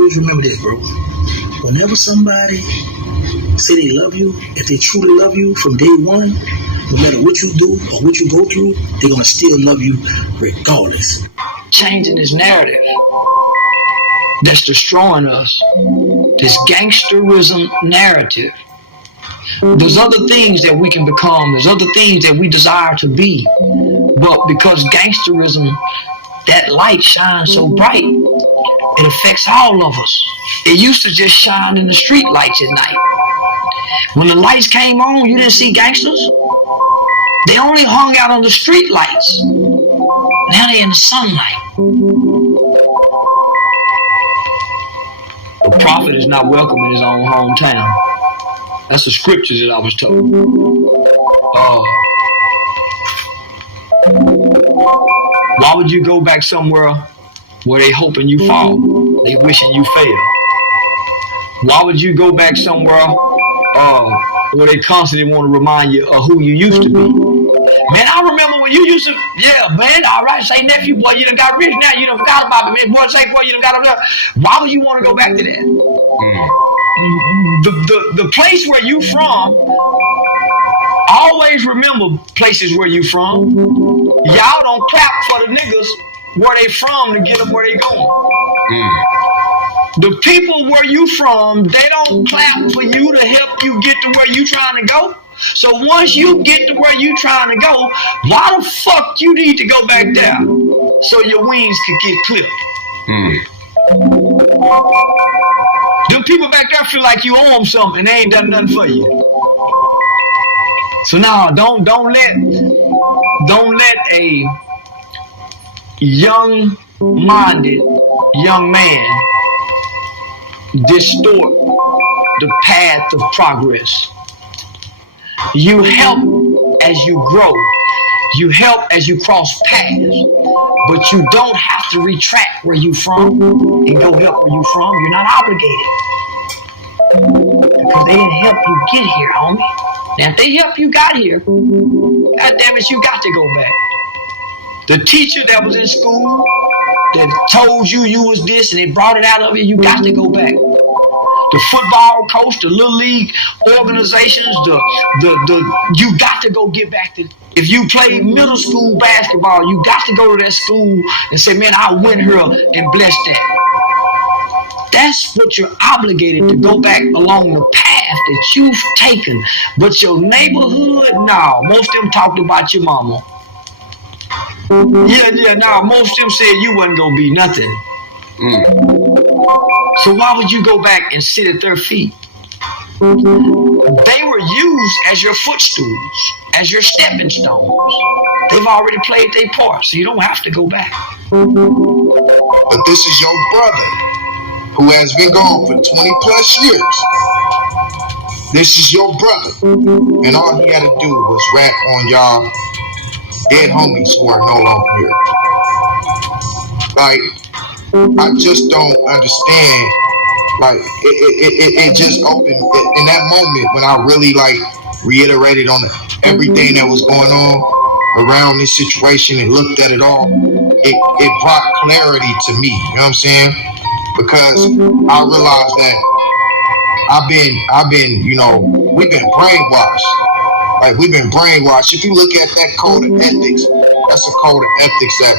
always remember this, bro. Whenever somebody say they love you, if they truly love you from day one, no matter what you do or what you go through, they're gonna still love you regardless. Changing this narrative that's destroying us, this gangsterism narrative. There's other things that we can become, there's other things that we desire to be, but because gangsterism, that light shines so bright, it affects all of us. It used to just shine in the street lights at night. When the lights came on, you didn't see gangsters. They only hung out on the street lights. Now they're in the sunlight. A prophet is not welcome in his own hometown. That's the scriptures that I was told. Why would you go back somewhere where they hoping you fall? They wishing you fail. Why would you go back somewhere where they constantly want to remind you of who you used to be? Man, I remember when you used to, yeah, man, all right, say nephew, boy, you done got rich now, you done forgot about it, man, boy, say, boy, you done got up there. Why would you want to go back to that? The place where you from, always remember places where you from. Y'all don't clap for the niggas where they from to get them where they going. The people where you from, they don't clap for you to help you get to where you trying to go. So once you get to where you trying to go, why the fuck you need to go back there so your wings could get clipped? Them people back there feel like you owe them something and they ain't done nothing for you. So now don't let a young-minded young man distort the path of progress. You help as you grow. You help as you cross paths. But you don't have to retract where you from and go help where you from. You're not obligated. Because they didn't help you get here, homie. Now if they help you got here, God damn it, you got to go back. The teacher that was in school that told you you was this and they brought it out of you, you got to go back. The football coach, the little league organizations, you got to go get back to. If you played middle school basketball, you got to go to that school and say, man, I went here and bless that. That's what you're obligated to go back along the path that you've taken. But your neighborhood, nah, most of them talked about your mama. Nah, most of them said you wasn't gonna be nothing. So why would you go back and sit at their feet? They were used as your footstools, as your stepping stones. They've already played their part, so you don't have to go back. But this is your brother who has been gone for 20 plus years. This is your brother. And all he had to do was rap on y'all dead homies who are no longer here. Like, I just don't understand. Like, it just opened in that moment when I really like reiterated on everything that was going on around this situation and looked at it all. It brought clarity to me. You know what I'm saying? Because I realized that I've been, you know, we've been brainwashed. Like, we've been brainwashed. If you look at that code of ethics, that's a code of ethics that,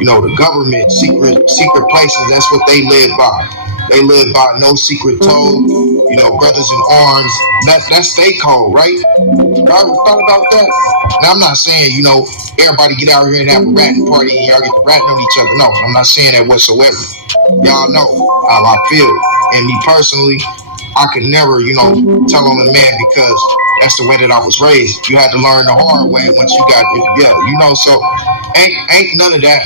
you know, the government, secret places, that's what they live by. They live by no secret told, you know, brothers in arms. That's their code, right? Y'all ever thought about that? Now, I'm not saying, you know, everybody get out here and have a ratting party and y'all get to ratting on each other. No, I'm not saying that whatsoever. Y'all know how I feel. And me personally, I could never, you know, tell on a man because that's the way that I was raised. You had to learn the hard way once you got, you know, so ain't none of that.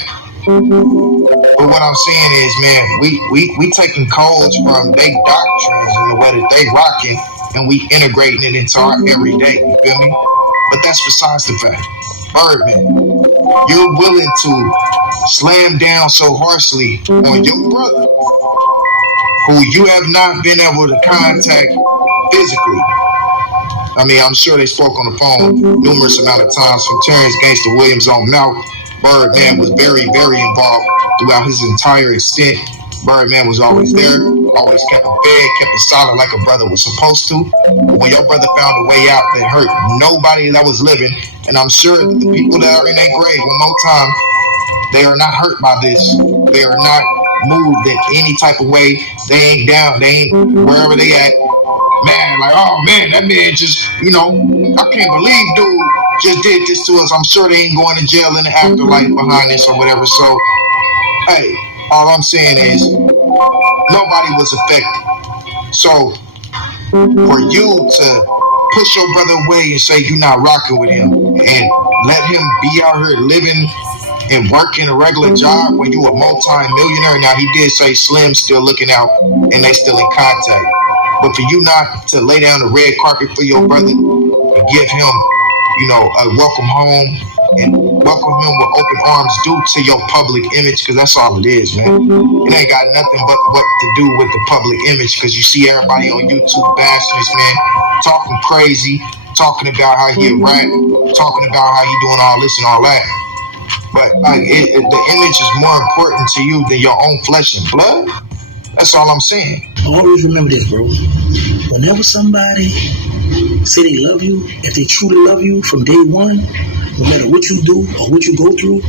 But what I'm saying is, man, we taking codes from their doctrines and the way that they rocking, and we integrating it into our everyday. You feel me? But that's besides the fact. Birdman, you're willing to slam down so harshly on your brother, who you have not been able to contact physically. I mean, I'm sure they spoke on the phone numerous amount of times from Terrance Gangster Williams on mouth. Birdman was very, very involved throughout his entire extent. Birdman was always there, always kept him fed, kept it solid like a brother was supposed to. But when your brother found a way out that hurt nobody that was living, and I'm sure that the people that are in their grave, one more time, they are not hurt by this. They are not moved in any type of way. They ain't down. They ain't wherever they at. Man, like, oh man, that man just, I can't believe dude just did this to us. I'm sure they ain't going to jail in the afterlife behind this or whatever. So, hey, all I'm saying is nobody was affected. So, for you to push your brother away and say you're not rocking with him and let him be out here living and working a regular job when you a multi-millionaire. Now, he did say Slim's still looking out and they still in contact. But for you not to lay down the red carpet for your brother and give him, a welcome home and welcome him with open arms due to your public image, because that's all it is, man. It ain't got nothing but what to do with the public image, because you see everybody on YouTube bashing this man, talking crazy, talking about how he a rat, talking about how he doing all this and all that. But the image is more important to you than your own flesh and blood. That's all I'm saying. Always remember this, bro. Whenever somebody say they love you, if they truly love you from day one, no matter what you do or what you go through,